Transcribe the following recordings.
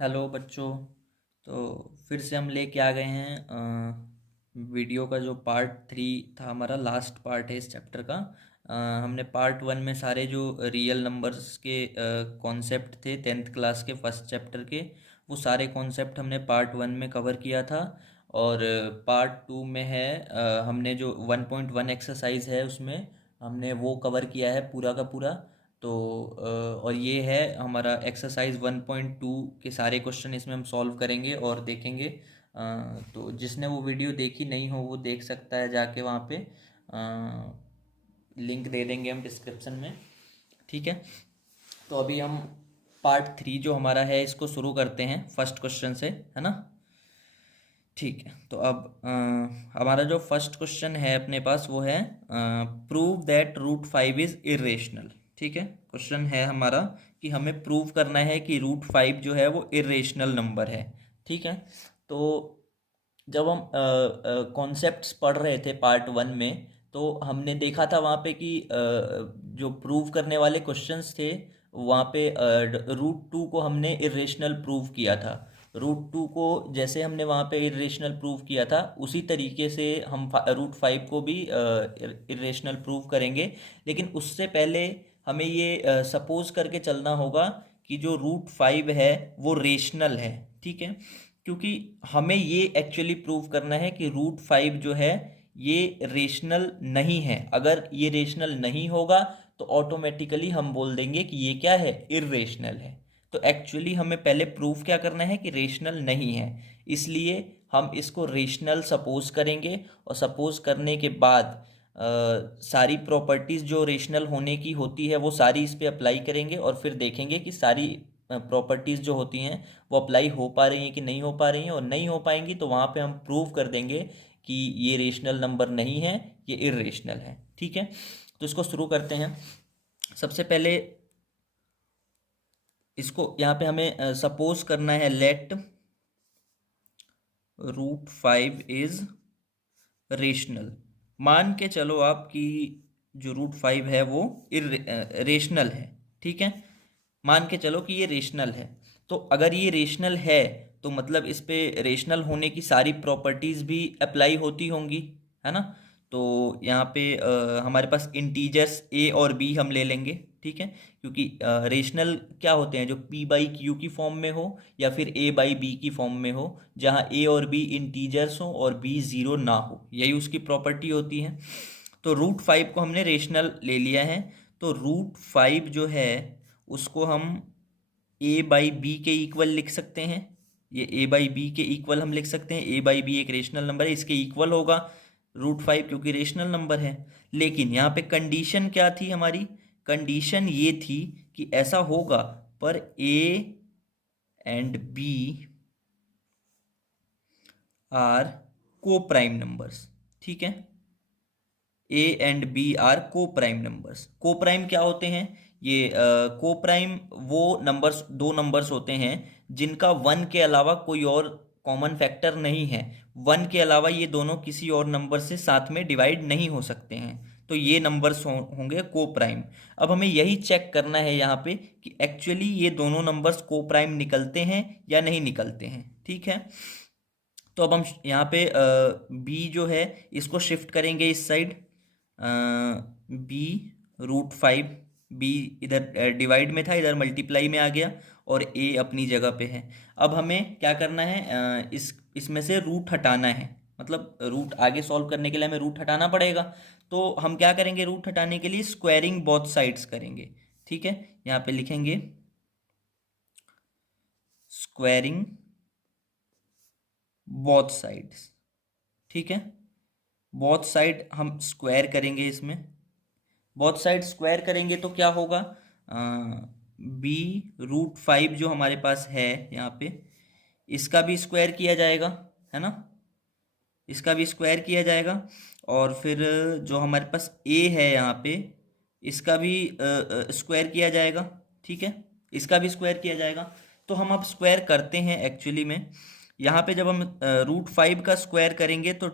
Hello बच्चों। तो फिर से हम लेके आ गए हैं वीडियो का जो पार्ट 3 था, हमारा लास्ट पार्ट है इस चैप्टर का। हमने पार्ट 1 में सारे जो रियल नंबर्स के कॉन्सेप्ट थे 10th क्लास के फर्स्ट चैप्टर के, वो सारे कॉन्सेप्ट हमने पार्ट 1 में कवर किया था। और पार्ट 2 में है हमने जो 1.1 एक्सरसाइज है उसमें हमने वो कवर किया है पूरा का पूरा। तो और ये है हमारा एक्सरसाइज 1.2 के सारे क्वेश्चन इसमें हम सॉल्व करेंगे और देखेंगे। तो जिसने वो वीडियो देखी नहीं हो वो देख सकता है जाके वहाँ पे। लिंक दे देंगे हम डिस्क्रिप्शन में। ठीक है। तो अभी हम पार्ट 3 जो हमारा है इसको शुरू करते हैं फर्स्ट क्वेश्चन से, है ना। ठीक है। तो अब हमारा जो फर्स्ट क्वेश्चन है अपने पास वो है prove that root 5 is irrational. ठीक है। क्वेश्चन है हमारा कि हमें प्रूव करना है कि रूट 5 जो है वो इरेशनल नंबर है। ठीक है। तो जब हम कॉन्सेप्ट्स पढ़ रहे थे पार्ट 1 में, तो हमने देखा था वहाँ पे कि जो प्रूव करने वाले क्वेश्चंस थे वहाँ पे रूट 2 को हमने इरेशनल प्रूव किया था। रूट 2 को जैसे हमने वहाँ पे इरेशनल प्रूव किया था उसी तरीके से हम रूट 5 को भी इरेशनल प्रूव करेंगे। लेकिन उससे पहले हमें ये सपोज करके चलना होगा कि जो रूट 5 है वो रेशनल है। ठीक है। क्योंकि हमें ये एक्चुअली प्रूव करना है कि रूट 5 जो है ये रेशनल नहीं है। अगर ये रेशनल नहीं होगा तो ऑटोमेटिकली हम बोल देंगे कि ये क्या है, इर्रेशनल है। तो एक्चुअली हमें पहले प्रूफ क्या करना है कि रेशनल नहीं है। इसलिए हम इसको रेशनल सपोज करेंगे और सपोज करने के बाद सारी प्रॉपर्टीज़ जो रेशनल होने की होती है वो सारी इस पे अप्लाई करेंगे और फिर देखेंगे कि सारी प्रॉपर्टीज़ जो होती हैं वो अप्लाई हो पा रही हैं कि नहीं हो पा रही हैं। और नहीं हो पाएंगी तो वहाँ पे हम प्रूव कर देंगे कि ये रेशनल नंबर नहीं है, ये इर्रेशनल है। ठीक है। तो इसको शुरू करते हैं। सबसे पहले इसको यहाँ पे हमें सपोज करना है लेट रूट 5 इज रेशनल। मान के चलो आप कि जो रूट 5 है वो रेशनल है। ठीक है। मान के चलो कि ये रेशनल है। तो अगर ये रेशनल है तो मतलब इस पे रेशनल होने की सारी प्रॉपर्टीज भी अप्लाई होती होंगी, है ना। तो यहाँ पे हमारे पास इंटीजर्स ए और बी हम ले लेंगे। ठीक है। क्योंकि रेशनल क्या होते हैं, जो पी बाई क्यू की फॉर्म में हो या फिर ए बाई बी की फॉर्म में हो, जहाँ ए और बी इंटीजर्स हो और बी ज़ीरो ना हो, यही उसकी प्रॉपर्टी होती है। तो रूट 5 को हमने रेशनल ले लिया है। तो रूट 5 जो है उसको हम ए बाई बी के इक्वल लिख सकते हैं। ये ए बाई बी के इक्वल हम लिख सकते हैं। ए बाई बी एक रेशनल नंबर है, इसके इक्वल होगा रूट 5 क्योंकि रेशनल नंबर है। लेकिन यहाँ पे कंडीशन क्या थी हमारी, कंडीशन ये थी कि ऐसा होगा पर ए एंड बी आर को प्राइम नंबर्स। ठीक है। ए एंड बी आर को प्राइम नंबर्स। को प्राइम क्या होते हैं, ये को प्राइम वो नंबर्स, दो नंबर्स होते हैं जिनका वन के अलावा कोई और कॉमन फैक्टर नहीं है। वन के अलावा ये दोनों किसी और नंबर से साथ में डिवाइड नहीं हो सकते हैं। तो ये नंबर्स होंगे को प्राइम। अब हमें यही चेक करना है यहाँ पे कि एक्चुअली ये दोनों नंबर्स को प्राइम निकलते हैं या नहीं निकलते हैं। ठीक है। तो अब हम यहाँ पे बी जो है इसको शिफ्ट करेंगे इस साइड। बी रूट 5, बी इधर डिवाइड में था, इधर मल्टीप्लाई में आ गया और ए अपनी जगह पे है। अब हमें क्या करना है, इसमें से रूट हटाना है। मतलब रूट आगे सॉल्व करने के लिए हमें रूट हटाना पड़ेगा। तो हम क्या करेंगे, रूट हटाने के लिए स्क्वायरिंग बोथ साइड्स करेंगे। ठीक है। यहाँ पे लिखेंगे स्क्वायरिंग बोथ साइड्स। ठीक है। बोथ साइड हम स्क्वायर करेंगे इसमें। बोथ साइड स्क्वायर करेंगे तो क्या होगा, बी रूट 5 जो हमारे पास है यहाँ पे, इसका भी स्क्वायर किया जाएगा, है ना। इसका भी स्क्वायर किया जाएगा। और फिर जो हमारे पास ए है यहाँ पे, इसका भी स्क्वायर किया जाएगा। ठीक है। इसका भी स्क्वायर किया जाएगा। तो हम अब स्क्वायर करते हैं एक्चुअली में। यहाँ पे जब हम रूट 5 का स्क्वायर करेंगे तो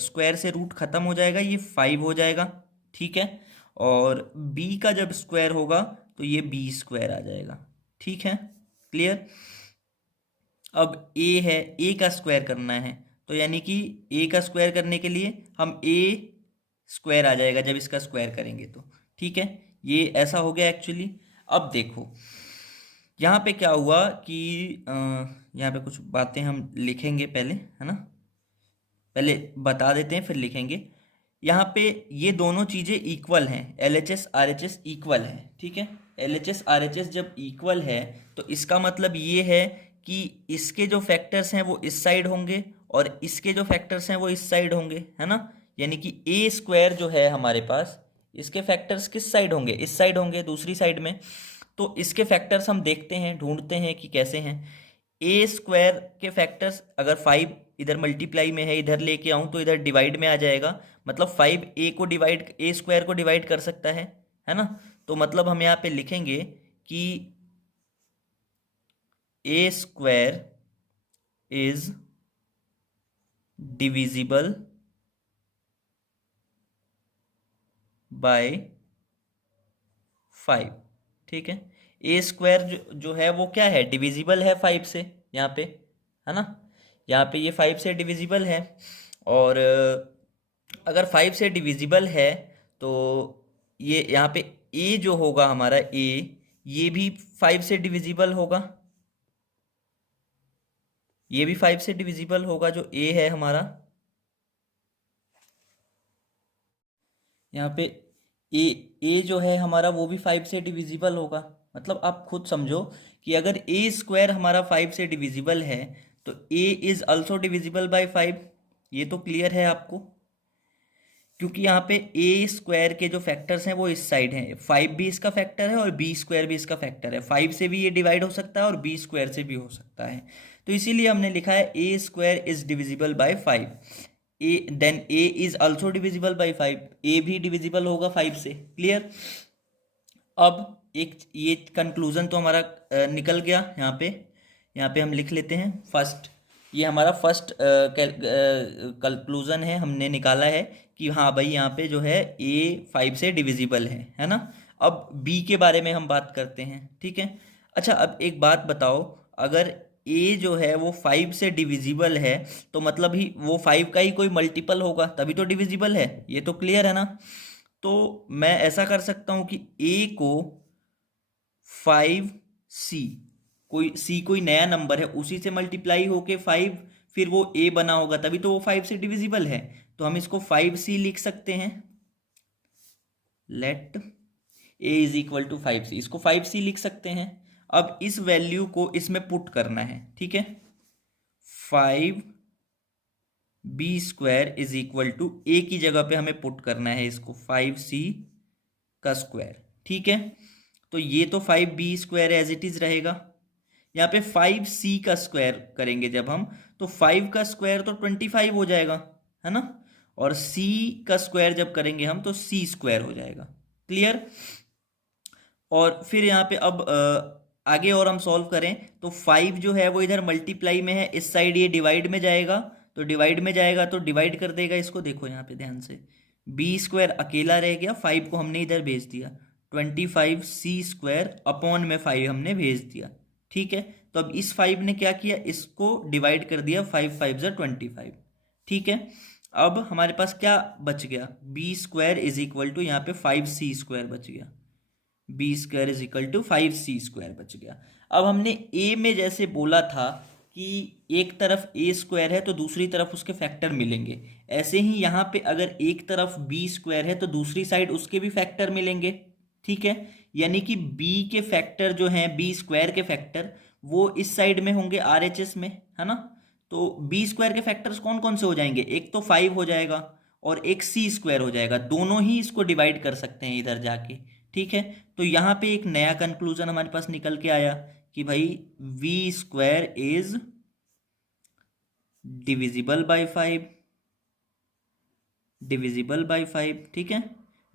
स्क्वायर से रूट खत्म हो जाएगा, ये 5 हो जाएगा। ठीक है। और बी का जब स्क्वायर होगा तो ये बी स्क्वायर आ जाएगा। ठीक है। क्लियर। अब a है, a का स्क्वायर करना है, तो यानी कि a का स्क्वायर करने के लिए हम a स्क्वायर आ जाएगा जब इसका स्क्वायर करेंगे तो। ठीक है, ये ऐसा हो गया एक्चुअली। अब देखो यहाँ पे क्या हुआ कि यहाँ पे कुछ बातें हम लिखेंगे पहले, है ना, पहले बता देते हैं फिर लिखेंगे। यहाँ पे ये दोनों चीज़ें इक्वल हैं, L H S R H S equal है। ठीक है, L H S R H S जब इक्वल है तो इसका मतलब ये है कि इसके जो फैक्टर्स हैं वो इस साइड होंगे और इसके जो फैक्टर्स हैं वो इस साइड होंगे, है ना। यानी कि ए स्क्वायर जो है हमारे पास, इसके फैक्टर्स किस साइड होंगे, इस साइड होंगे, दूसरी साइड में। तो इसके फैक्टर्स हम देखते हैं, ढूंढते हैं कि कैसे हैं। ए स्क्वायर के फैक्टर्स अगर 5 इधर मल्टीप्लाई में है, इधर लेके आऊं तो इधर डिवाइड में आ जाएगा, मतलब 5 ए को डिवाइड, ए स्क्वायर को डिवाइड कर सकता है ना। तो मतलब हम यहाँ पे लिखेंगे कि ए स्क्वायर इज डिविजिबल बाय 5। ठीक है, ए स्क्वायर जो है वो क्या है, डिविजिबल है 5 से, यहाँ पे, है ना। यहाँ पे ये 5 से डिविजिबल है, और अगर 5 से डिविजिबल है तो ये यहाँ पे ए जो होगा हमारा, ए, ये भी 5 से डिविजिबल होगा, ये भी 5 से डिविजिबल होगा जो ए है हमारा। यहाँ पे ए, ए जो है हमारा वो भी 5 से डिविजिबल होगा। मतलब आप खुद समझो कि अगर ए स्क्वायर हमारा 5 से डिविजिबल है तो ए इज ऑल्सो डिविजिबल बाय 5। ये तो क्लियर है आपको, क्योंकि यहाँ पे ए स्क्वायर के जो फैक्टर्स हैं वो इस साइड हैं, 5 भी इसका फैक्टर है और बी स्क्वायर भी इसका फैक्टर है, 5 से भी ये डिवाइड हो सकता है और बी स्क्वायर से भी हो सकता है। तो इसीलिए हमने लिखा है A square is divisible by 5, A then A is also divisible by 5, A भी डिविजिबल होगा 5 से। क्लियर। अब एक ये कंक्लूजन तो हमारा निकल गया। यहाँ पे हम लिख लेते हैं फर्स्ट, ये हमारा फर्स्ट कंक्लूजन है, हमने निकाला है कि हाँ भाई यहाँ पे जो है ए 5 से डिविजिबल है ना। अब बी के बारे में हम बात करते हैं। ठीक है, अच्छा अब एक बात बताओ, अगर ए जो है वो 5 से डिविजिबल है तो मतलब ही वो 5 का ही कोई मल्टीपल होगा, तभी तो डिविजिबल है, ये तो क्लियर है ना। तो मैं ऐसा कर सकता हूं कि ए को 5c, कोई c कोई नया नंबर है उसी से मल्टीप्लाई होके 5 फिर वो a बना होगा, तभी तो वो 5 से डिविजिबल है। तो हम इसको 5c लिख सकते हैं, let a is equal to 5c, इसको 5c लिख सकते हैं। अब इस वैल्यू को इसमें पुट करना है। ठीक है, 5 B square is equal to A की जगह पे हमें पुट करना है इसको 5c का स्क्वायर। ठीक है, तो ये तो 5b square as it is रहेगा। यहाँ पे 5c का स्क्वायर करेंगे जब हम, तो 5 का स्क्वायर तो 25 हो जाएगा, है ना, और c का स्क्वायर जब करेंगे हम तो c स्क्वायर हो जाएगा। क्लियर। और फिर यहाँ पे अब आगे और हम सॉल्व करें तो 5 जो है वो इधर मल्टीप्लाई में है, इस साइड ये डिवाइड में जाएगा, तो डिवाइड में जाएगा तो डिवाइड कर देगा इसको। देखो यहाँ पे ध्यान से, बी स्क्वायर अकेला रह गया, 5 को हमने इधर भेज दिया, 25c स्क्वायर अपॉन में 5 हमने भेज दिया। ठीक है, तो अब इस 5 ने क्या किया, इसको डिवाइड कर दिया, 5 5 जा 25। ठीक है, अब हमारे पास क्या बच गया, B square is equal to यहाँ पे 5c स्क्वायर बच गया, B square is equal to 5c square बच गया। अब हमने ए में जैसे बोला था कि एक तरफ ए स्क्वायर है तो दूसरी तरफ उसके फैक्टर मिलेंगे, ऐसे ही यहाँ पे अगर एक तरफ बी स्क्वायर है तो दूसरी साइड उसके भी फैक्टर मिलेंगे। ठीक है, यानी कि बी के फैक्टर जो हैं, बी स्क्वायर के फैक्टर, वो इस साइड में होंगे आर एच एस में, है ना। तो बी स्क्वायर के फैक्टर्स कौन कौन से हो जाएंगे, एक तो 5 हो जाएगा और एक सी स्क्वायर हो जाएगा, दोनों ही इसको डिवाइड कर सकते हैं इधर जाके। ठीक है, तो यहाँ पे एक नया कंक्लूजन हमारे पास निकल के आया कि भाई V square is divisible by 5, divisible by 5। ठीक है,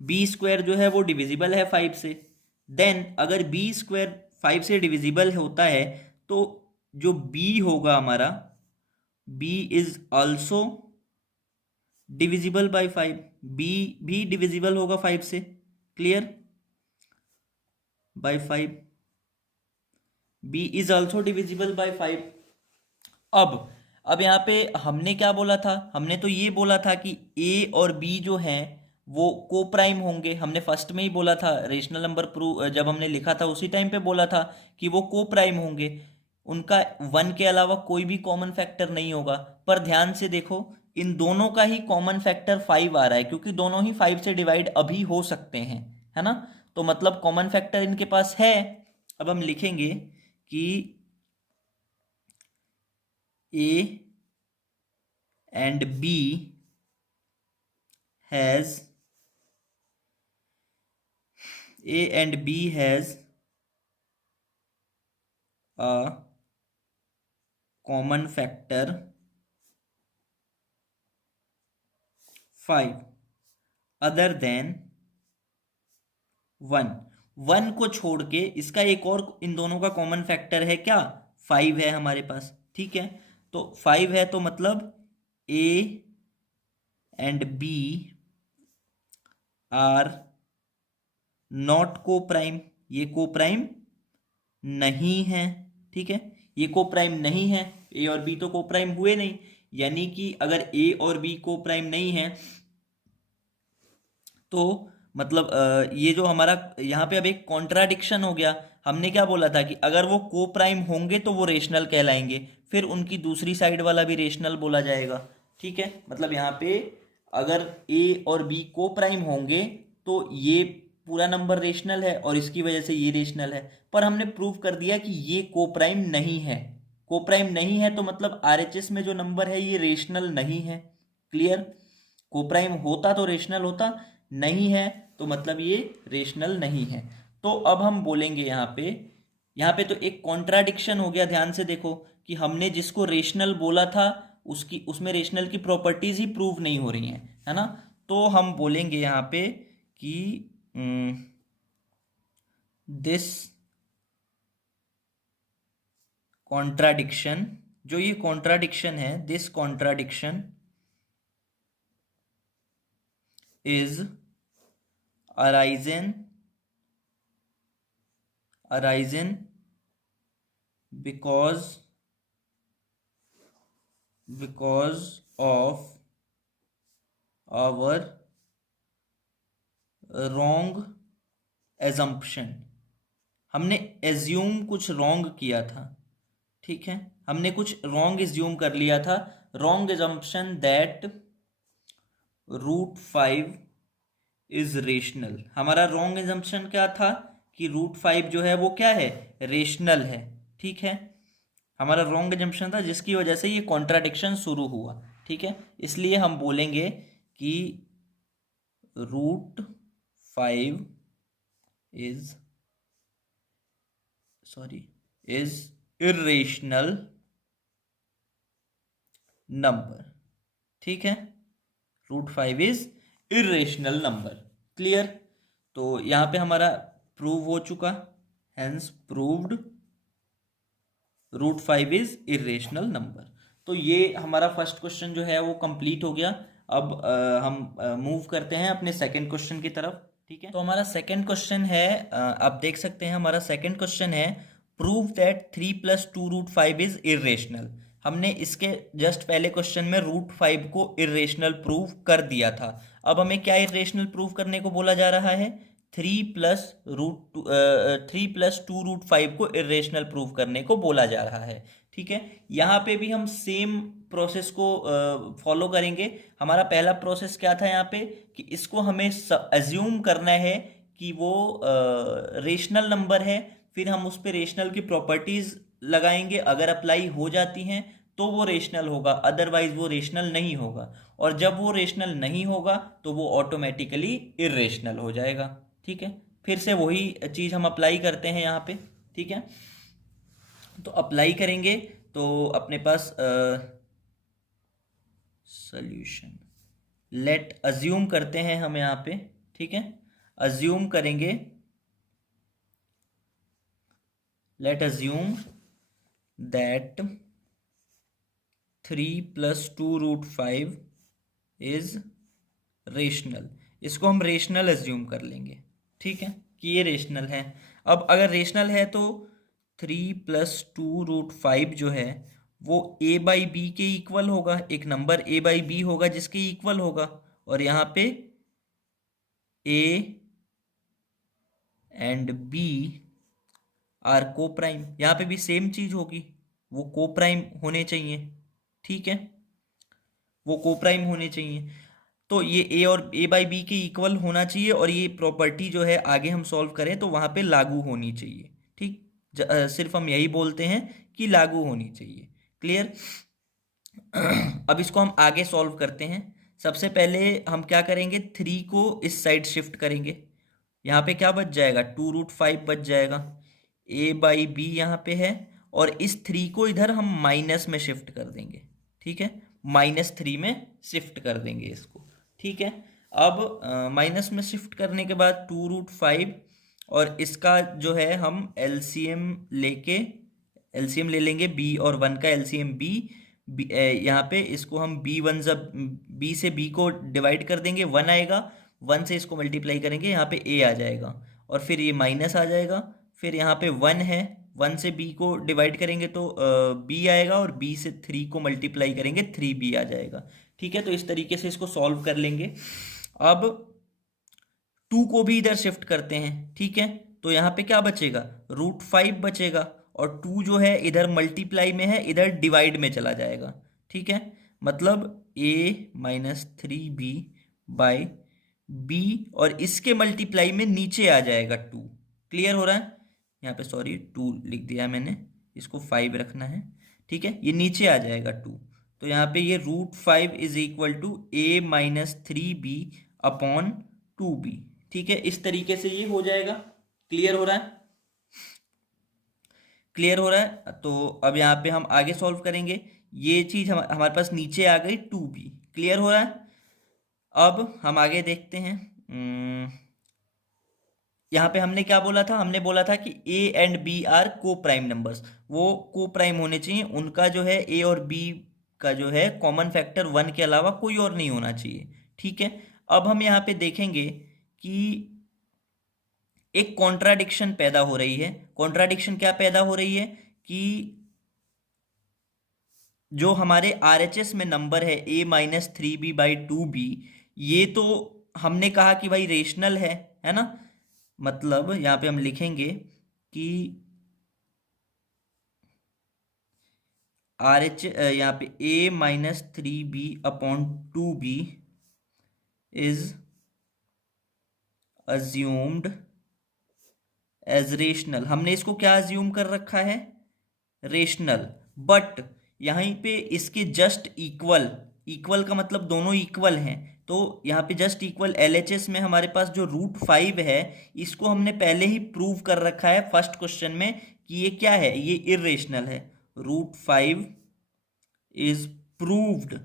बी स्क्वायर जो है वो डिविजिबल है 5 से, देन अगर बी स्क्वायर 5 से डिविजिबल होता है तो जो बी होगा हमारा, B is also divisible by 5, B भी डिविजिबल होगा 5 से। Clear, by 5, B is also divisible by 5। अब यहाँ पे हमने क्या बोला था, हमने तो ये बोला था कि ए और बी जो हैं वो को प्राइम होंगे। हमने फर्स्ट में ही बोला था, रेशनल नंबर प्रूव जब हमने लिखा था उसी टाइम पे बोला था कि वो को प्राइम होंगे, उनका वन के अलावा कोई भी कॉमन फैक्टर नहीं होगा। पर ध्यान से देखो, इन दोनों का ही कॉमन फैक्टर 5 आ रहा है, क्योंकि दोनों ही 5 से डिवाइड अभी हो सकते हैं, है ना। तो मतलब कॉमन फैक्टर इनके पास है। अब हम लिखेंगे कि A and B has a common factor 5 other than 1। 1 को छोड़ के इसका एक और इन दोनों का कॉमन फैक्टर है क्या, 5 है हमारे पास, ठीक है। तो 5 है तो मतलब A and B are not coprime, ये को प्राइम नहीं है, ठीक है। ये को प्राइम नहीं है, ए और बी तो को प्राइम हुए नहीं, यानी कि अगर ए और बी को प्राइम नहीं है तो मतलब ये जो हमारा यहाँ पे अब एक कॉन्ट्राडिक्शन हो गया। हमने क्या बोला था कि अगर वो को प्राइम होंगे तो वो रेशनल कहलाएंगे, फिर उनकी दूसरी साइड वाला भी रेशनल बोला जाएगा, ठीक है। मतलब यहाँ पे अगर ए और बी को प्राइम होंगे तो ये पूरा नंबर रेशनल है और इसकी वजह से ये रेशनल है। पर हमने प्रूव कर दिया कि ये को प्राइम नहीं है। को प्राइम नहीं है तो मतलब आरएचएस में जो नंबर है ये रेशनल नहीं है। क्लियर। को प्राइम होता तो रेशनल होता, नहीं है तो मतलब ये रेशनल नहीं है। तो अब हम बोलेंगे यहाँ पे तो एक कॉन्ट्राडिक्शन हो गया। ध्यान से देखो कि हमने जिसको रेशनल बोला था उसकी उसमें रेशनल की प्रॉपर्टीज ही प्रूव नहीं हो रही हैं, है ना। तो हम बोलेंगे यहाँ पे कि दिस कॉन्ट्राडिक्शन, जो ये कॉन्ट्राडिक्शन है, this contradiction is arisen because of our wrong assumption। हमने एज्यूम कुछ रॉन्ग किया था, ठीक है। हमने कुछ रॉन्ग एज्यूम कर लिया था, wrong assumption that √5 is rational. हमारा रॉन्ग एजम्पशन क्या था कि √5 जो है वो क्या है, रेशनल है, ठीक है। हमारा रॉन्ग एजम्पशन था जिसकी वजह से ये कॉन्ट्राडिक्शन शुरू हुआ, ठीक है। इसलिए हम बोलेंगे कि √5 इज इर्रेशनल नंबर, ठीक है। √5 इज इर्रेशनल नंबर। क्लियर। तो यहाँ पे हमारा प्रूव हो चुका, hence proved √5 is irrational number. तो ये हमारा फर्स्ट क्वेश्चन जो है वो कंप्लीट हो गया। अब हम मूव करते हैं अपने सेकंड क्वेश्चन की तरफ, ठीक है। तो हमारा सेकंड क्वेश्चन है, आप देख सकते हैं हमारा सेकंड क्वेश्चन है, प्रूव दैट 3 + 2√5 इज इर्रेशनल। हमने इसके जस्ट पहले क्वेश्चन में √5 को इर्रेशनल प्रूव कर दिया था। अब हमें क्या इर्रेशनल प्रूव करने को बोला जा रहा है, 3 + 2√5 को इर्रेशनल प्रूव करने को बोला जा रहा है, ठीक है। यहाँ पे भी हम सेम प्रोसेस को फॉलो करेंगे। हमारा पहला प्रोसेस क्या था यहाँ पे कि इसको हमें अज्यूम करना है कि वो रेशनल नंबर है, फिर हम उस पर रेशनल की प्रॉपर्टीज लगाएंगे। अगर अप्लाई हो जाती हैं तो वो रेशनल होगा, अदरवाइज वो रेशनल नहीं होगा। और जब वो रेशनल नहीं होगा तो वो ऑटोमेटिकली इर्रेशनल हो जाएगा, ठीक है। फिर से वही चीज़ हम अप्लाई करते हैं यहाँ पे, ठीक है। तो अप्लाई करेंगे तो अपने पास सॉल्यूशन, लेट अज्यूम करते हैं हम यहाँ पे, ठीक है। अज्यूम करेंगे, late assume that 3 + 2√5 is rational. इसको हम रेशनल अज्यूम कर लेंगे, ठीक है, कि ये रेशनल है। अब अगर रेशनल है तो 3 + 2√5 जो है वो a बाई बी के इक्वल होगा, एक नंबर a बाई बी होगा जिसके इक्वल होगा, और यहाँ पे a एंड b आर को प्राइम, यहाँ पे भी सेम चीज होगी, वो को प्राइम होने चाहिए, ठीक है, वो को प्राइम होने चाहिए। तो ये a और a बाई बी के इक्वल होना चाहिए, और ये प्रॉपर्टी जो है आगे हम सॉल्व करें तो वहाँ पे लागू होनी चाहिए, ठीक। सिर्फ हम यही बोलते हैं कि लागू होनी चाहिए, क्लियर। अब इसको हम आगे सॉल्व करते हैं। सबसे पहले हम क्या करेंगे, 3 को इस साइड शिफ्ट करेंगे, यहाँ पे क्या बच जाएगा, 2√5 बच जाएगा, a बाई बी यहाँ पे है, और इस 3 को इधर हम माइनस में शिफ्ट कर देंगे, ठीक है, -3 में शिफ्ट कर देंगे इसको, ठीक है। अब माइनस में शिफ्ट करने के बाद 2√5, और इसका जो है हम एलसीएम ले लेंगे, b और 1 का एलसीएम b, यहाँ पे इसको हम b से b को डिवाइड कर देंगे, 1 आएगा, 1 से इसको मल्टीप्लाई करेंगे, यहाँ पे a आ जाएगा, और फिर ये माइनस आ जाएगा, फिर यहाँ पे 1 है, 1 से b को डिवाइड करेंगे तो b आएगा, और b से 3 को मल्टीप्लाई करेंगे 3b आ जाएगा, ठीक है। तो इस तरीके से इसको सॉल्व कर लेंगे। अब 2 को भी इधर शिफ्ट करते हैं, ठीक है, तो यहाँ पे क्या बचेगा, √5 बचेगा, और 2 जो है इधर मल्टीप्लाई में है, इधर डिवाइड में चला जाएगा, ठीक है, मतलब a minus 3b by b, और इसके मल्टीप्लाई में नीचे आ जाएगा 2, क्लियर हो रहा है। यहाँ पे सॉरी 2 लिख दिया मैंने, इसको 5 रखना है, ठीक है, ये नीचे आ जाएगा 2, तो यहाँ पे ये √5 is equal to a minus 3b upon 2b, ठीक है, इस तरीके से ये हो जाएगा। क्लियर हो रहा है, क्लियर हो रहा है। तो अब यहाँ पे हम आगे सॉल्व करेंगे, ये चीज हमारे पास नीचे आ गई 2b, क्लियर हो रहा है। अब हम आगे देखते हैं, यहाँ पे हमने क्या बोला था, हमने बोला था कि a एंड b आर को प्राइम नंबर्स, वो को प्राइम होने चाहिए, उनका जो है a और b का जो है कॉमन फैक्टर 1 के अलावा कोई और नहीं होना चाहिए, ठीक है। अब हम यहाँ पे देखेंगे कि एक कॉन्ट्राडिक्शन पैदा हो रही है। कॉन्ट्राडिक्शन क्या पैदा हो रही है कि जो हमारे RHS में नंबर है a minus 3b by 2b, ये तो हमने कहा कि भाई रेशनल है ना, मतलब यहाँ पे हम लिखेंगे कि यहाँ पे a minus 3b upon 2b is assumed as rational. हमने इसको क्या अज्यूम कर रखा है, रेशनल, बट यहीं पे इसके जस्ट इक्वल, इक्वल का मतलब दोनों इक्वल हैं, तो यहाँ पे जस्ट इक्वल LHS में हमारे पास जो √5 है, इसको हमने पहले ही प्रूव कर रखा है फर्स्ट क्वेश्चन में कि ये क्या है, ये इर्रेशनल है। √5 इज प्रूव्ड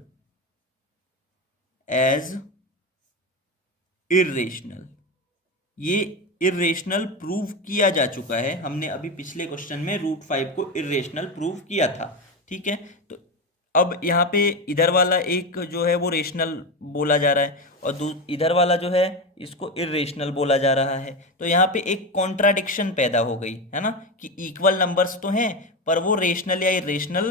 एज इर्रेशनल, ये इर्रेशनल प्रूव किया जा चुका है, हमने अभी पिछले क्वेश्चन में √5 को इर्रेशनल प्रूव किया था, ठीक है। तो अब यहाँ पे इधर वाला एक जो है वो रेशनल बोला जा रहा है, और इधर वाला जो है इसको इर्रेशनल बोला जा रहा है, तो यहाँ पे एक कॉन्ट्राडिक्शन पैदा हो गई है ना, कि इक्वल नंबर्स तो हैं पर वो रेशनल या इर्रेशनल,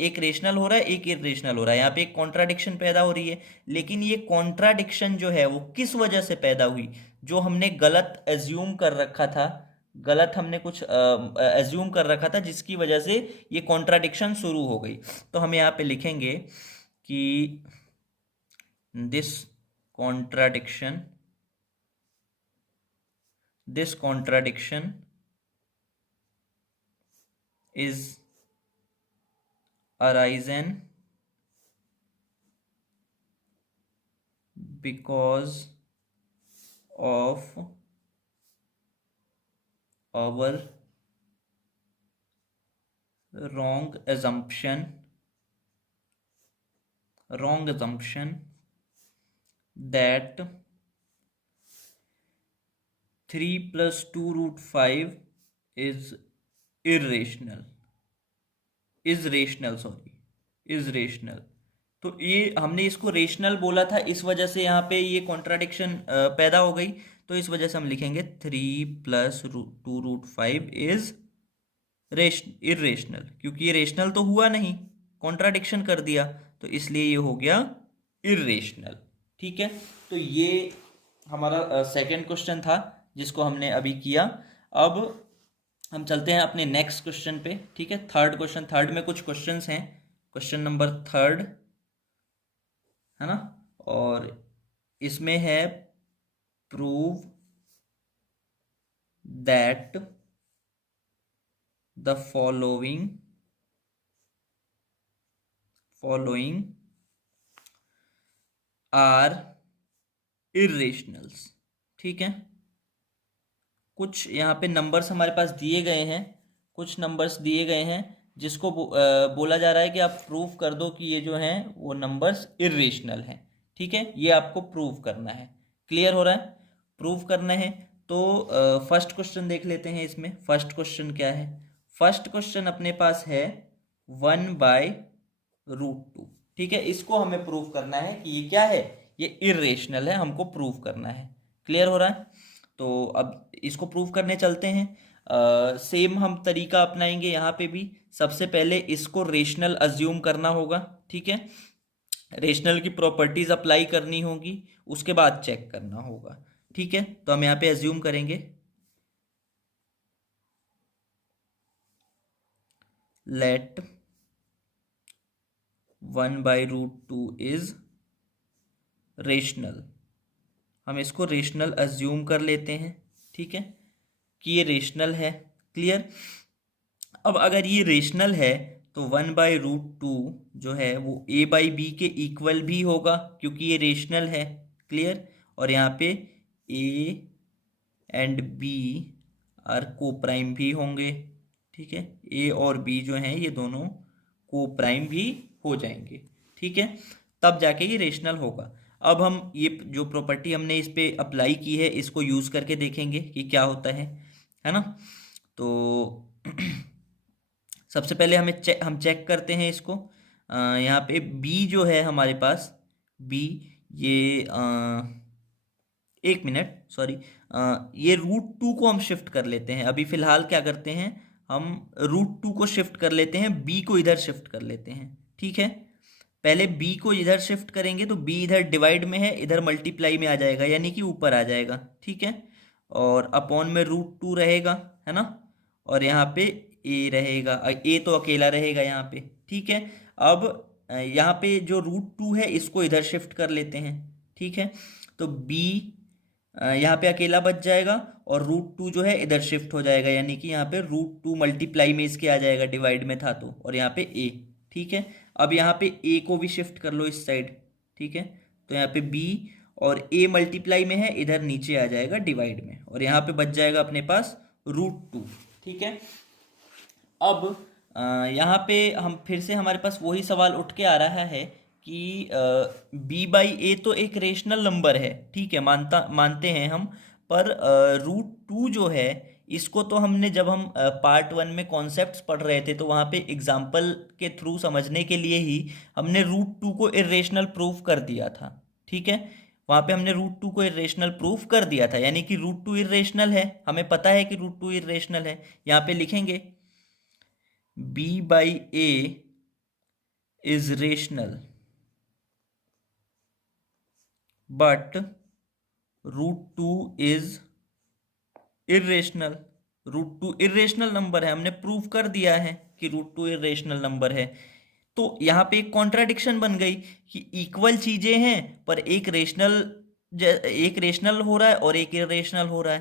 एक रेशनल हो रहा है एक इर्रेशनल हो रहा है, यहाँ पे एक कॉन्ट्राडिक्शन पैदा हो रही है। लेकिन ये कॉन्ट्राडिक्शन जो है वो किस वजह से पैदा हुई, जो हमने गलत एज्यूम कर रखा था, गलत हमने कुछ एज्यूम कर रखा था, जिसकी वजह से ये कॉन्ट्राडिक्शन शुरू हो गई। तो हम यहाँ पे लिखेंगे कि this contradiction is arisen because of our wrong assumption that 3 plus 2√5 is rational. तो ये हमने इसको रेशनल बोला था, इस वजह से यहाँ पे ये कॉन्ट्राडिक्शन पैदा हो गई, तो इस वजह से हम लिखेंगे 3 plus 2√5 इज इर्रेशनल, क्योंकि ये रेशनल तो हुआ नहीं, कॉन्ट्राडिक्शन कर दिया, तो इसलिए ये हो गया इर्रेशनल। ठीक है, तो ये हमारा सेकंड क्वेश्चन था जिसको हमने अभी किया। अब हम चलते हैं अपने नेक्स्ट क्वेश्चन पे। ठीक है, थर्ड क्वेश्चन, थर्ड में कुछ क्वेश्चंस हैं, क्वेश्चन नंबर थर्ड है ना, और इसमें है prove that the following are irrationals. ठीक है, कुछ यहाँ पे नंबर्स हमारे पास दिए गए हैं, कुछ नंबर्स दिए गए हैं जिसको बोला जा रहा है कि आप प्रूव कर दो कि ये जो हैं वो नंबर्स इर्रेशनल हैं। ठीक है, ये आपको प्रूव करना है। क्लियर हो रहा है? प्रूव करना है तो फर्स्ट क्वेश्चन देख लेते हैं। इसमें फर्स्ट क्वेश्चन क्या है? फर्स्ट क्वेश्चन अपने पास है 1/√2। ठीक है, इसको हमें प्रूव करना है कि ये क्या है, ये इर्रेशनल है, हमको प्रूव करना है। क्लियर हो रहा है? तो अब इसको प्रूव करने चलते हैं। सेम हम तरीका अपनाएंगे यहाँ पे भी। सबसे पहले इसको रेशनल अज्यूम करना होगा। ठीक है, रेशनल की प्रॉपर्टीज अप्लाई करनी होगी, उसके बाद चेक करना होगा। ठीक है, तो हम यहाँ पे अज्यूम करेंगे लेट 1/√2 इज रेशनल। हम इसको रेशनल अज्यूम कर लेते हैं। ठीक है, कि ये रेशनल है। क्लियर? अब अगर ये रेशनल है तो 1/√2 जो है वो a/b के इक्वल भी होगा, क्योंकि ये रेशनल है। क्लियर? और यहाँ पे a एंड b आर को प्राइम भी होंगे। ठीक है, a और b जो हैं ये दोनों को प्राइम भी हो जाएंगे। ठीक है, तब जाके ये रेशनल होगा। अब हम ये जो प्रॉपर्टी हमने इस पे अप्लाई की है इसको यूज़ करके देखेंगे कि क्या होता है ना। तो सबसे पहले हम चेक करते हैं इसको। यहाँ पे b जो है हमारे पास, b ये 1 मिनट सॉरी, ये √2 को हम शिफ्ट कर लेते हैं। अभी फिलहाल क्या करते हैं, हम √2 को शिफ्ट कर लेते हैं, b को इधर शिफ्ट कर लेते हैं। ठीक है, पहले b को इधर शिफ्ट करेंगे तो b इधर डिवाइड में है, इधर मल्टीप्लाई में आ जाएगा, यानी कि ऊपर आ जाएगा। ठीक है, और अपॉन में √2 रहेगा, है ना, और यहाँ पे a रहेगा, a तो अकेला रहेगा यहाँ पे। ठीक है, अब यहाँ पे जो √2 है इसको इधर शिफ्ट कर लेते हैं। ठीक है, तो b यहाँ पे अकेला बच जाएगा और √2 जो है इधर शिफ्ट हो जाएगा, यानी कि यहाँ पे √2 मल्टीप्लाई में इसके आ जाएगा, डिवाइड में था तो, और यहाँ पे a। ठीक है, अब यहाँ पे a को भी शिफ्ट कर लो इस साइड। ठीक है, तो यहाँ पे b और a मल्टीप्लाई में है, इधर नीचे आ जाएगा डिवाइड में, और यहाँ पे बच जाएगा अपने पास √2। ठीक है, अब यहाँ पे हम फिर से हमारे पास वही सवाल उठ के आ रहा है कि b/a तो एक रेशनल नंबर है। ठीक है, मानते हैं हम, पर √2 जो है इसको तो हमने जब हम पार्ट 1 में कॉन्सेप्ट्स पढ़ रहे थे तो वहाँ पे एग्जाम्पल के थ्रू समझने के लिए ही हमने √2 को इर्रेशनल प्रूफ कर दिया था। ठीक है, वहाँ पे हमने √2 को इर्रेशनल प्रूफ कर दिया था, यानी कि √2 इर्रेशनल है, हमें पता है कि √2 इर्रेशनल है। यहाँ पे लिखेंगे b/a is rational but √2 is irrational। √2 irrational number है, हमने प्रूव कर दिया है कि √2 इर्रेशनल नंबर है। तो यहाँ पे एक कॉन्ट्राडिक्शन बन गई कि इक्वल चीजें हैं पर एक रेशनल हो रहा है और एक इर्रेशनल हो रहा है।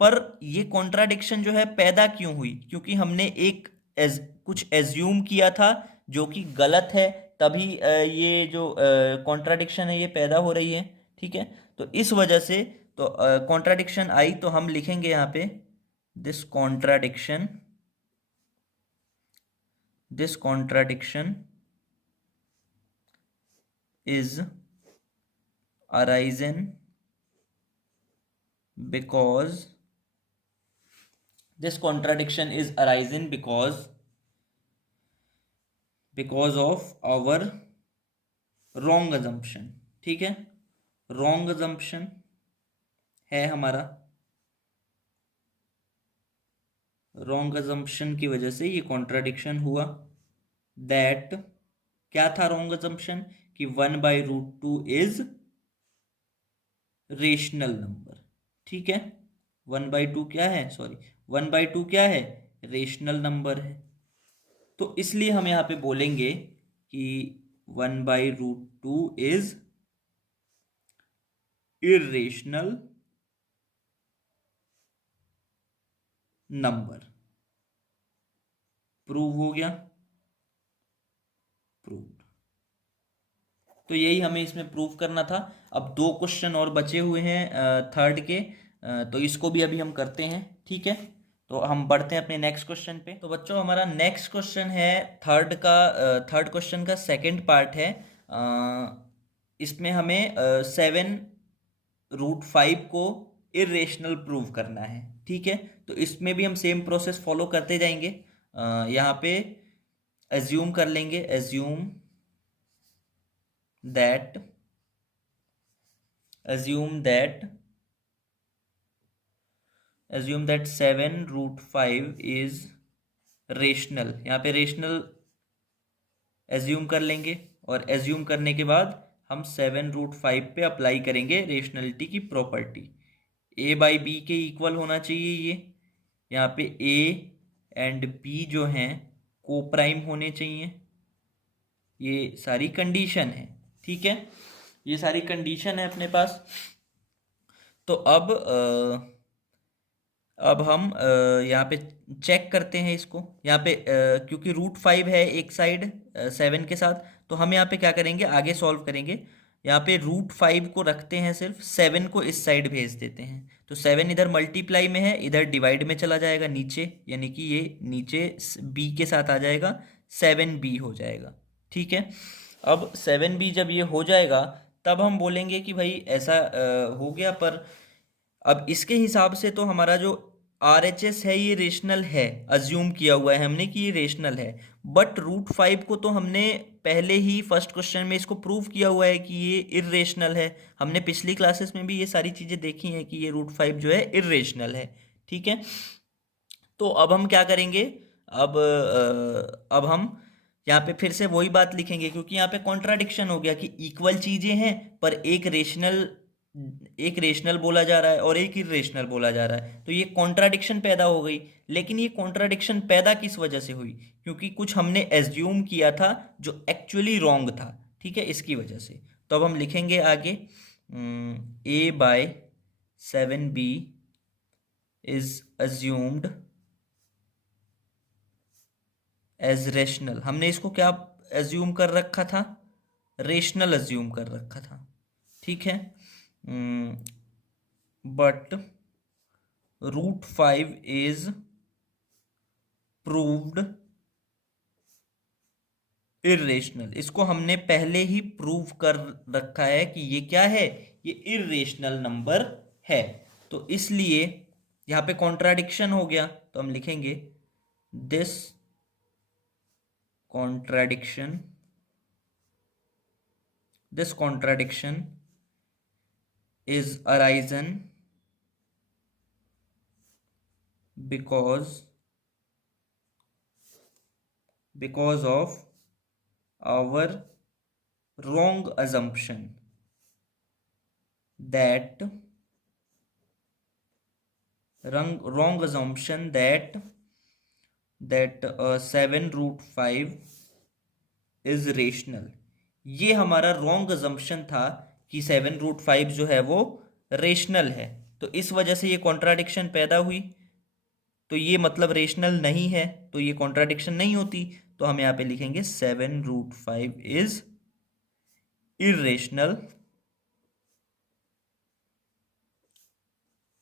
पर ये कॉन्ट्राडिक्शन जो है पैदा क्यों हुई? क्योंकि हमने कुछ एज्यूम किया था जो कि गलत है, तभी ये जो कॉन्ट्राडिक्शन है ये पैदा हो रही है। ठीक है, तो इस वजह से तो कॉन्ट्राडिक्शन आई, तो हम लिखेंगे यहाँ पे this contradiction is arisen because this contradiction is arisen because of our wrong assumption। ठीक है, wrong assumption है हमारा, wrong assumption की वजह से ये contradiction हुआ that क्या था रॉन्ग अजम्पशन? कि 1/√2 इज रेशनल नंबर। ठीक है, 1/2 क्या है, सॉरी 1/2 क्या है, रेशनल नंबर है। तो इसलिए हम यहाँ पे बोलेंगे कि 1/√2 इज इर्रेशनल नंबर। प्रूव हो गया, प्रूव। तो यही हमें इसमें प्रूव करना था। अब 2 क्वेश्चन और बचे हुए हैं थर्ड के, तो इसको भी अभी हम करते हैं। ठीक है, तो हम बढ़ते हैं अपने नेक्स्ट क्वेश्चन पे। तो बच्चों हमारा नेक्स्ट क्वेश्चन है थर्ड क्वेश्चन का सेकंड पार्ट है। इसमें हमें 7√5 को इरेशनल प्रूव करना है। ठीक है, तो इसमें भी हम सेम प्रोसेस फॉलो करते जाएंगे। यहाँ पे एज्यूम कर लेंगे, that assume that 7√5 is rational. यहाँ पे रेशनल एज्यूम कर लेंगे, और एज्यूम करने के बाद हम 7√5 पे अप्लाई करेंगे रेशनलिटी की प्रॉपर्टी। a/b के इक्वल होना चाहिए ये। यहाँ पे a एंड b जो हैं को प्राइम होने चाहिए। ये सारी कंडीशन है। ठीक है, ये सारी कंडीशन है अपने पास। तो अब हम यहाँ पे चेक करते हैं इसको। यहाँ पे क्योंकि √5 है एक साइड 7 के साथ, तो हम यहाँ पे क्या करेंगे, आगे सॉल्व करेंगे। यहाँ पे √5 को रखते हैं, सिर्फ 7 को इस साइड भेज देते हैं। तो 7 इधर मल्टीप्लाई में है, इधर डिवाइड में चला जाएगा नीचे, यानी कि ये नीचे b के साथ आ जाएगा, 7b हो जाएगा। ठीक है, अब 7b जब ये हो जाएगा तब हम बोलेंगे कि भाई ऐसा हो गया। पर अब इसके हिसाब से तो हमारा जो RHS है ये रेशनल है, अज्यूम किया हुआ है हमने कि ये रेशनल है। बट √5 को तो हमने पहले ही फर्स्ट क्वेश्चन में इसको प्रूव किया हुआ है कि ये इर्रेशनल है। हमने पिछली क्लासेस में भी ये सारी चीज़ें देखी हैं कि ये √5 जो है इर्रेशनल है। ठीक है, तो अब हम क्या करेंगे, अब हम यहाँ पे फिर से वही बात लिखेंगे, क्योंकि यहाँ पे कॉन्ट्राडिक्शन हो गया कि इक्वल चीजें हैं पर एक रेशनल बोला जा रहा है और एक इरेशनल बोला जा रहा है, तो ये कॉन्ट्राडिक्शन पैदा हो गई। लेकिन ये कॉन्ट्राडिक्शन पैदा किस वजह से हुई? क्योंकि कुछ हमने एज्यूम किया था जो एक्चुअली रॉन्ग था। ठीक है, इसकी वजह से। तो अब हम लिखेंगे आगे a/7b is assumed as rational. हमने इसको क्या एज्यूम कर रखा था? रेशनल एज्यूम कर रखा था। ठीक है, बट √5 इज प्रूव्ड इरेशनल। इसको हमने पहले ही प्रूव कर रखा है कि ये क्या है, ये इरेशनल नंबर है। तो इसलिए यहाँ पे कॉन्ट्राडिक्शन हो गया, तो हम लिखेंगे this contradiction is arisen because of our wrong assumption that 7√5 is rational. ये हमारा रॉन्ग अजम्पशन था कि 7√5 जो है वो रेशनल है। तो इस वजह से ये कॉन्ट्राडिक्शन पैदा हुई। तो ये मतलब रेशनल नहीं है, तो ये कॉन्ट्राडिक्शन नहीं होती। तो हम यहाँ पे लिखेंगे 7√5 इज इरेशनल।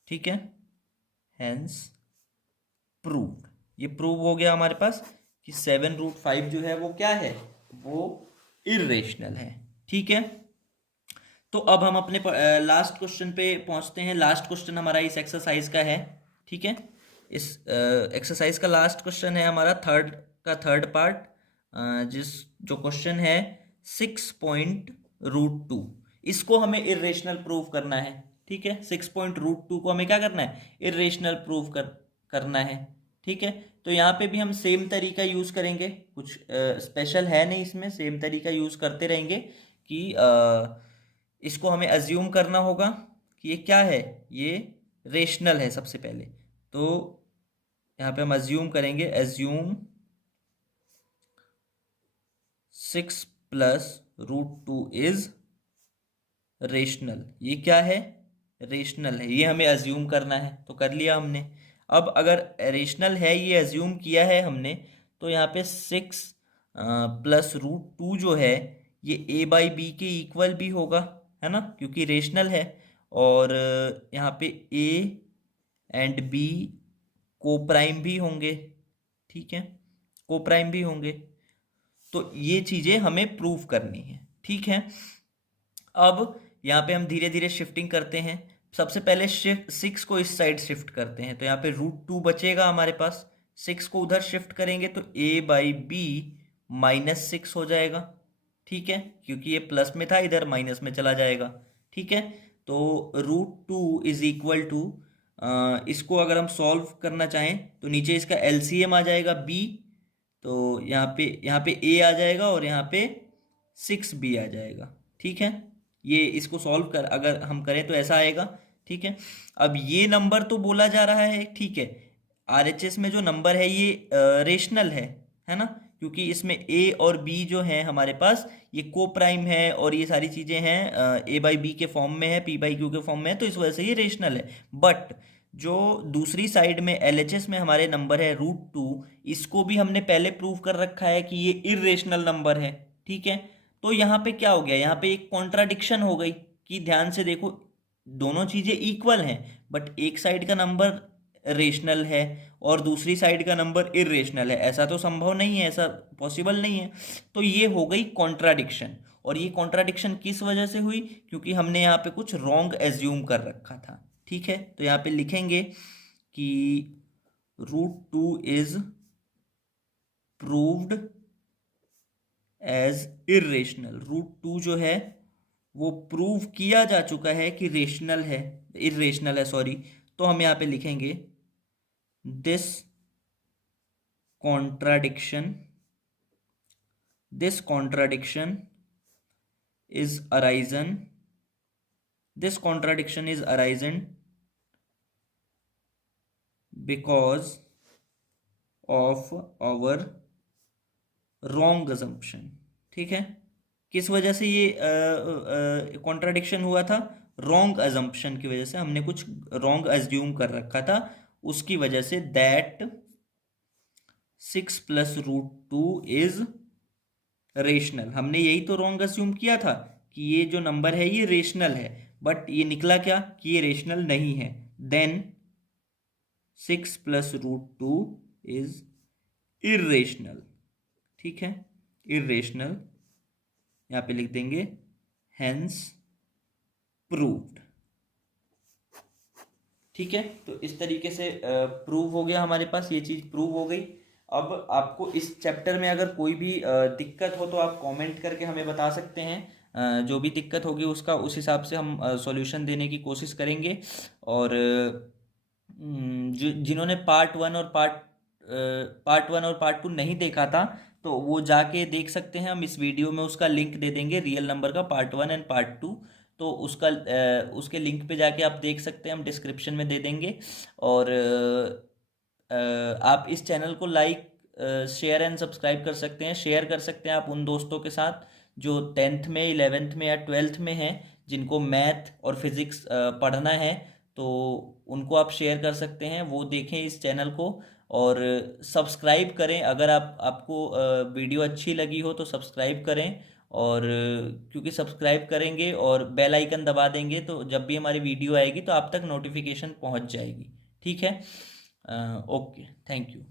ठीक है, हेंस प्रूव्ड। ये प्रूव हो गया हमारे पास कि 7√5 जो है वो क्या है, वो इरेशनल है। ठीक है, तो अब हम अपने लास्ट क्वेश्चन पे पहुंचते हैं। लास्ट क्वेश्चन हमारा इस एक्सरसाइज का है। ठीक है, इस एक्सरसाइज का लास्ट क्वेश्चन है हमारा थर्ड पार्ट, जो क्वेश्चन है 6.√2। इसको हमें इरेशनल प्रूव करना है। ठीक है, 6.√2 को हमें क्या करना है, इरेशनल प्रूव करना है। ठीक है, तो यहाँ पे भी हम सेम तरीका यूज़ करेंगे, कुछ स्पेशल है नहीं इसमें, सेम तरीका यूज़ करते रहेंगे कि इसको हमें अज्यूम करना होगा कि ये क्या है, ये रेशनल है सबसे पहले। तो यहाँ पे हम अज्यूम करेंगे, assume 6 plus root 2 is rational. ये क्या है, रेशनल है, ये हमें अज्यूम करना है, तो कर लिया हमने। अब अगर रेशनल है, ये अज्यूम किया है हमने, तो यहाँ पे 6 प्लस रूट 2 जो है ये a बाई बी के इक्वल भी होगा, है ना, क्योंकि रेशनल है। और यहाँ पे a एंड b को प्राइम भी होंगे, ठीक है, को प्राइम भी होंगे। तो ये चीज़ें हमें प्रूव करनी है, ठीक है। अब यहाँ पे हम धीरे धीरे शिफ्टिंग करते हैं। सबसे पहले 6 को इस साइड शिफ्ट करते हैं, तो यहाँ पे रूट 2 बचेगा हमारे पास। 6 को उधर शिफ्ट करेंगे तो a बाई बी माइनस 6 हो जाएगा, ठीक है, क्योंकि ये प्लस में था, इधर माइनस में चला जाएगा, ठीक है। तो रूट 2 इज इक्वल टू, इसको अगर हम सॉल्व करना चाहें तो नीचे इसका एलसीएम आ जाएगा b, तो यहाँ पे a आ जाएगा और यहाँ पे 6b आ जाएगा, ठीक है। ये इसको सॉल्व कर अगर हम करें तो ऐसा आएगा, ठीक है। अब ये नंबर तो बोला जा रहा है, ठीक है, आरएचएस में जो नंबर है ये रेशनल है ना, क्योंकि इसमें a और b जो है हमारे पास ये को प्राइम है और ये सारी चीज़ें हैं a बाई बी के फॉर्म में है, p बाई क्यू के फॉर्म में है, तो इस वजह से ये रेशनल है। बट जो दूसरी साइड में एलएचएस में हमारे नंबर है रूट 2, इसको भी हमने पहले प्रूव कर रखा है कि ये इर्रेशनल नंबर है, ठीक है। तो यहाँ पे क्या हो गया, यहाँ पे एक कॉन्ट्राडिक्शन हो गई कि ध्यान से देखो, दोनों चीज़ें इक्वल हैं, बट एक साइड का नंबर रेशनल है और दूसरी साइड का नंबर इर्रेशनल है। ऐसा तो संभव नहीं है, ऐसा पॉसिबल नहीं है। तो ये हो गई कॉन्ट्राडिक्शन। और ये कॉन्ट्राडिक्शन किस वजह से हुई, क्योंकि हमने यहाँ पे कुछ रॉन्ग एज्यूम कर रखा था, ठीक है। तो यहाँ पे लिखेंगे कि root 2 is proved as irrational. Root 2 जो है वो प्रूव किया जा चुका है कि रेशनल है, इर्रेशनल है, सॉरी। तो हम यहाँ पे लिखेंगे this contradiction is arisen because of our wrong assumption, ठीक है। किस वजह से ये कॉन्ट्राडिक्शन हुआ था, रॉन्ग अजम्पशन की वजह से, हमने कुछ रॉन्ग अज्यूम कर रखा था, उसकी वजह से। That 6 plus root 2 is rational. हमने यही तो रॉन्ग अज्यूम किया था कि ये जो नंबर है ये रेशनल है, बट ये निकला क्या कि ये रेशनल नहीं है। Then 6 plus root 2 is irrational, ठीक है, इर्रेशनल। यहाँ पे लिख देंगे हेंस प्रूव्ड, ठीक है। तो इस तरीके से प्रूव हो गया हमारे पास, ये चीज़ प्रूव हो गई। अब आपको इस चैप्टर में अगर कोई भी दिक्कत हो तो आप कमेंट करके हमें बता सकते हैं। जो भी दिक्कत होगी उसका उस हिसाब से हम सॉल्यूशन देने की कोशिश करेंगे। और जिन्होंने पार्ट 1 और पार्ट 2 नहीं देखा था तो वो जाके देख सकते हैं, हम इस वीडियो में उसका लिंक दे देंगे, रियल नंबर का पार्ट 1 एंड पार्ट 2। तो उसके लिंक पे जाके आप देख सकते हैं, हम डिस्क्रिप्शन में दे देंगे। और आप इस चैनल को लाइक, शेयर एंड सब्सक्राइब कर सकते हैं, शेयर कर सकते हैं आप उन दोस्तों के साथ जो 10th में, 11th में या 12th में हैं, जिनको मैथ और फिज़िक्स पढ़ना है, तो उनको आप शेयर कर सकते हैं, वो देखें इस चैनल को। और सब्सक्राइब करें, अगर आपको वीडियो अच्छी लगी हो तो सब्सक्राइब करें। और क्योंकि सब्सक्राइब करेंगे और बेल आइकन दबा देंगे तो जब भी हमारी वीडियो आएगी तो आप तक नोटिफिकेशन पहुंच जाएगी, ठीक है। Okay, thank you.